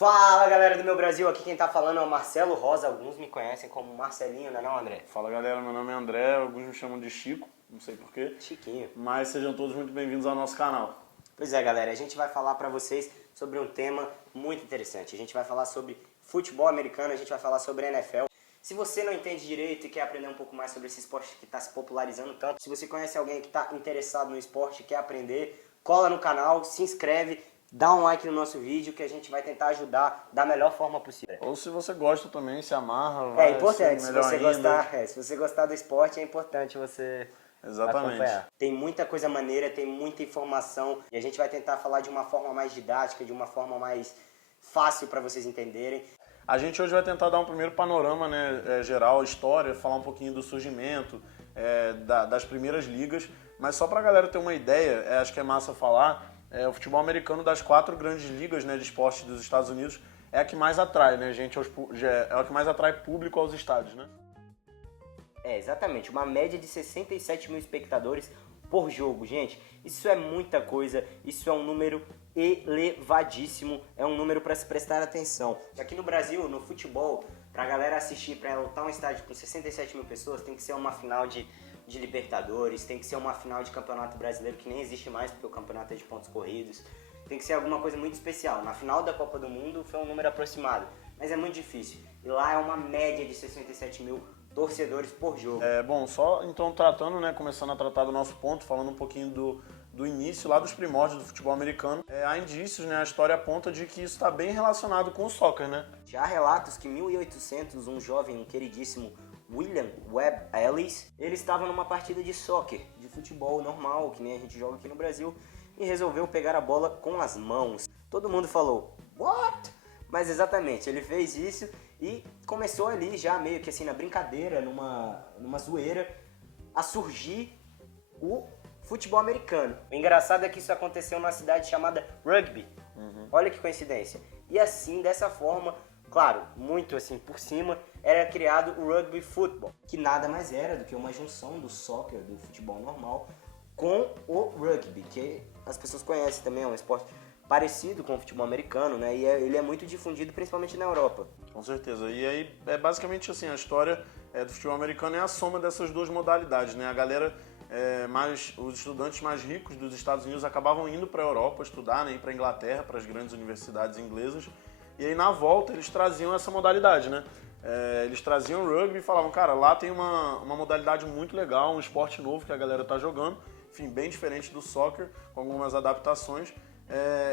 Fala galera do meu Brasil, aqui quem tá falando é o Marcelo Rosa, alguns me conhecem como Marcelinho, não é não, André? Fala galera, meu nome é André, alguns me chamam de Chico, não sei porquê. Chiquinho. Mas sejam todos muito bem-vindos ao nosso canal. Pois é galera, a gente vai falar pra vocês sobre um tema muito interessante. A gente vai falar sobre futebol americano, a gente vai falar sobre NFL. Se você não entende direito e quer aprender um pouco mais sobre esse esporte que está se popularizando tanto, se você conhece alguém que está interessado no esporte e quer aprender, cola no canal, se inscreve, dá um like no nosso vídeo que a gente vai tentar ajudar da melhor forma possível. Ou se você gosta também, se amarra, É importante, se você, ainda. se você gostar do esporte, é importante você acompanhar. Tem muita coisa maneira, tem muita informação e a gente vai tentar falar de uma forma mais didática, de uma forma mais fácil para vocês entenderem. A gente hoje vai tentar dar um primeiro panorama, né, geral, história, falar um pouquinho do surgimento das primeiras ligas, mas só pra galera ter uma ideia, acho que é massa falar, o futebol americano das 4 grandes ligas, né, de esporte dos Estados Unidos é a que mais atrai, né, gente, é a que mais atrai público aos estádios, né? É, exatamente, uma média de 67 mil espectadores por jogo, gente. Isso é muita coisa, isso é um número elevadíssimo, é um número para se prestar atenção. Aqui no Brasil, no futebol, pra galera assistir, pra lotar um estádio com 67 mil pessoas, tem que ser uma final de Libertadores, tem que ser uma final de Campeonato Brasileiro, que nem existe mais, porque o campeonato é de pontos corridos. Tem que ser alguma coisa muito especial. Na final da Copa do Mundo foi um número aproximado, mas é muito difícil. E lá é uma média de 67 mil torcedores por jogo. Bom, só então começando a tratar do nosso ponto, falando um pouquinho do início, lá dos primórdios do futebol americano, há indícios, né, a história aponta de que isso está bem relacionado com o soccer, né? Já há relatos que em 1800, um jovem, um queridíssimo William Webb Ellis, ele estava numa partida de soccer, de futebol normal, que nem a gente joga aqui no Brasil, e resolveu pegar a bola com as mãos. Todo mundo falou, what? Mas exatamente, ele fez isso e começou ali já meio que assim na brincadeira, numa zoeira, a surgir o futebol americano. O engraçado é que isso aconteceu numa cidade chamada Rugby. Olha que coincidência. E assim, dessa forma, claro, muito assim por cima, era criado o Rugby Football, que nada mais era do que uma junção do soccer, do futebol normal, com o rugby, que as pessoas conhecem também, é um esporte parecido com o futebol americano, né? E ele é muito difundido principalmente na Europa. Com certeza. E aí, basicamente assim, a história do futebol americano é a soma dessas duas modalidades, né? A galera, os estudantes mais ricos dos Estados Unidos acabavam indo para a Europa estudar, né? Ir para a Inglaterra, para as grandes universidades inglesas. E aí, na volta, eles traziam essa modalidade, né? Eles traziam o rugby e falavam, cara, lá tem uma modalidade muito legal, um esporte novo que a galera tá jogando, enfim, bem diferente do soccer, com algumas adaptações.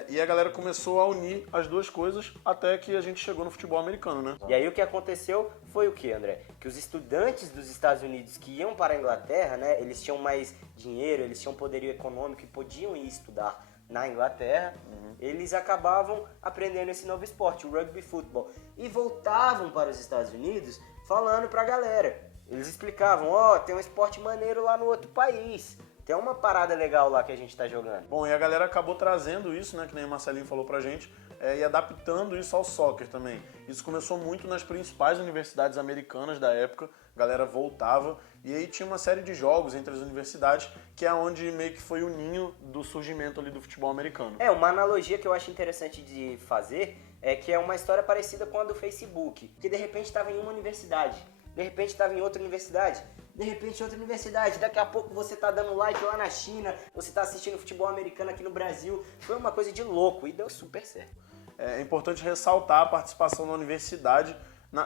E a galera começou a unir as duas coisas até que a gente chegou no futebol americano, né? E aí o que aconteceu foi o que, André? Que os estudantes dos Estados Unidos que iam para a Inglaterra, né, eles tinham mais dinheiro, eles tinham poderio econômico e podiam ir estudar na Inglaterra, eles acabavam aprendendo esse novo esporte, o rugby football, e voltavam para os Estados Unidos falando pra galera. Eles explicavam, tem um esporte maneiro lá no outro país. Tem uma parada legal lá que a gente tá jogando. Bom, e a galera acabou trazendo isso, né, que nem o Marcelinho falou pra gente, e adaptando isso ao soccer também. Isso começou muito nas principais universidades americanas da época, a galera voltava, e aí tinha uma série de jogos entre as universidades, que é onde meio que foi o ninho do surgimento ali do futebol americano. Uma analogia que eu acho interessante de fazer é que é uma história parecida com a do Facebook, que de repente estava em uma universidade, de repente estava em outra universidade, de repente outra universidade, daqui a pouco você tá dando like lá na China, você tá assistindo futebol americano aqui no Brasil. Foi uma coisa de louco e deu super certo. É importante ressaltar a participação da universidade,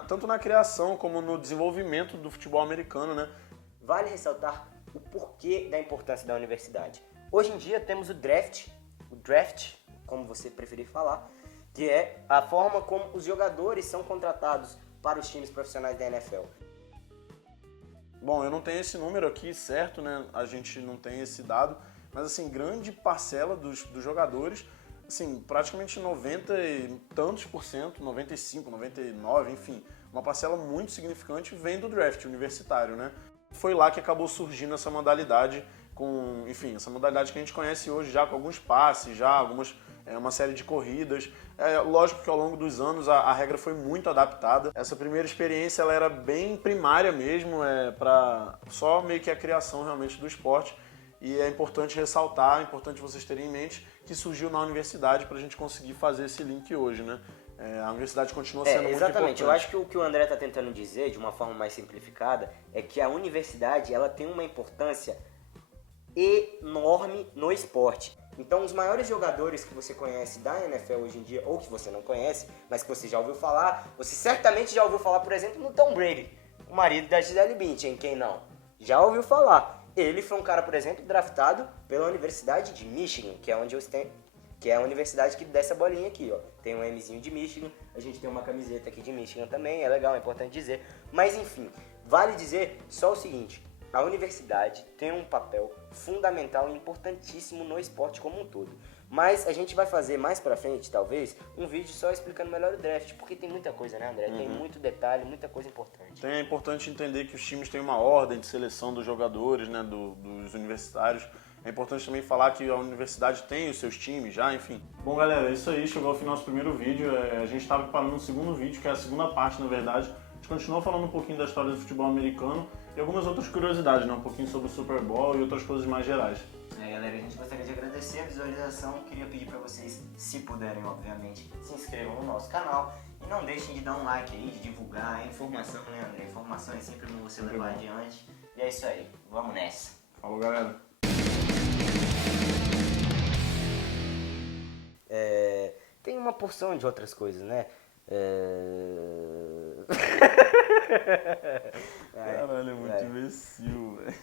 tanto na criação como no desenvolvimento do futebol americano, né? Vale ressaltar o porquê da importância da universidade. Hoje em dia temos o draft, como você preferir falar, que é a forma como os jogadores são contratados para os times profissionais da NFL. Bom, eu não tenho esse número aqui certo, né? A gente não tem esse dado, mas assim, grande parcela dos jogadores, assim, praticamente 90 e tantos por cento, 95, 99, enfim, uma parcela muito significante vem do draft universitário, né? Foi lá que acabou surgindo essa modalidade essa modalidade que a gente conhece hoje já com alguns passes, uma série de corridas. Lógico que ao longo dos anos a regra foi muito adaptada. Essa primeira experiência ela era bem primária mesmo, para só meio que a criação realmente do esporte. E é importante ressaltar, é importante vocês terem em mente que surgiu na universidade para a gente conseguir fazer esse link hoje, né? a universidade continua sendo muito exatamente. importante. Eu acho que o que o André está tentando dizer, de uma forma mais simplificada, é que a universidade ela tem uma importância enorme no esporte. Então, os maiores jogadores que você conhece da NFL hoje em dia, ou que você não conhece, mas que você já ouviu falar, você certamente já ouviu falar, por exemplo, no Tom Brady, o marido da Gisele Bündchen, quem não? Já ouviu falar. Ele foi um cara, por exemplo, draftado pela Universidade de Michigan, que é onde eu tenho, que é a universidade que dá essa bolinha aqui, ó. Tem um Mzinho de Michigan, a gente tem uma camiseta aqui de Michigan também, é legal, é importante dizer. Mas enfim, vale dizer só o seguinte: a universidade tem um papel fundamental e importantíssimo no esporte como um todo. Mas a gente vai fazer mais pra frente, talvez, um vídeo só explicando melhor o draft, porque tem muita coisa, né, André? Tem muito detalhe, muita coisa importante. É importante entender que os times têm uma ordem de seleção dos jogadores, né, dos universitários. É importante também falar que a universidade tem os seus times já, enfim. Bom, galera, é isso aí. Chegou ao fim do nosso primeiro vídeo. A gente está preparando um segundo vídeo, que é a segunda parte, na verdade. A gente continua falando um pouquinho da história do futebol americano e algumas outras curiosidades, né? Um pouquinho sobre o Super Bowl e outras coisas mais gerais. Galera, a gente gostaria de agradecer a visualização. Queria pedir para vocês, se puderem, obviamente, se inscrevam no nosso canal e não deixem de dar um like aí, de divulgar a informação, né, André? Informação é sempre bom você levar adiante. E é isso aí, vamos nessa. Falou, galera. Tem uma porção de outras coisas, né? Caralho, é muito imbecil, velho.